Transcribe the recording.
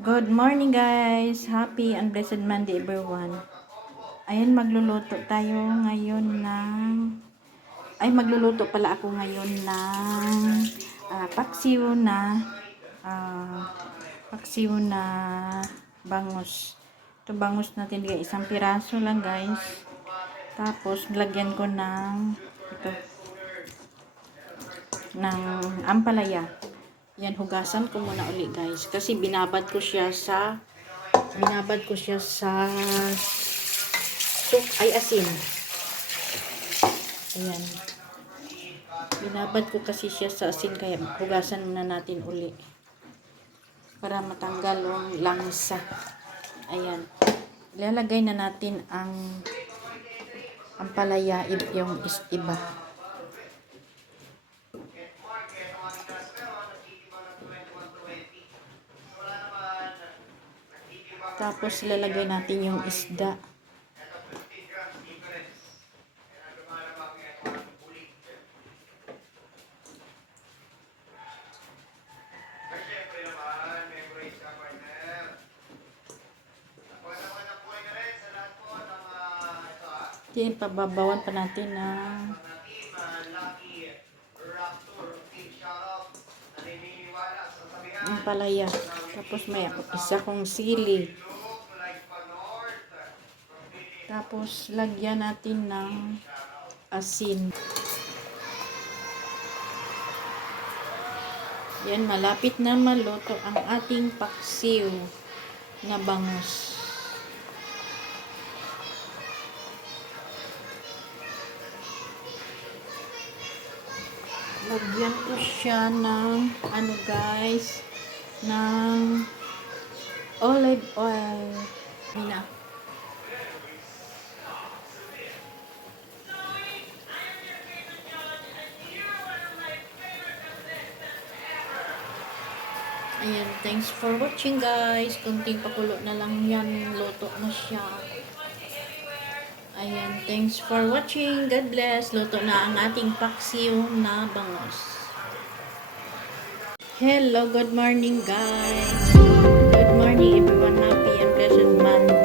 Good morning guys! Happy and blessed Monday everyone. Ayan, magluluto tayo ngayon ng... magluluto pala ako ngayon ng paksiw na bangus. Ito bangus natin guys, isang piraso lang guys. Tapos lagyan ko ng ampalaya. Yan, hugasan ko muna uli guys kasi binabad ko siya sa asin. Ayan, binabad ko kasi siya sa asin, kaya hugasan muna natin uli para matanggal yung langsa. Ayan, ilalagay na natin ang ampalaya, yung iba. Tapos ilalagay natin yung isda. Yan, pababawan pa natin na ampalaya. Tapos may isa kong sili. Tapos lagyan natin ng asin. Yan, malapit na maluto ang ating paksiw na bangus. Lagyan ko siya ng ng olive oil. Hina. Ayan, thanks for watching guys. Kunting pakulo na lang yan, luto na siya. Ayan, thanks for watching. God bless. Luto na ang ating paksiw na bangus. Hello, good morning guys. Good morning everyone. Happy and blessed Monday.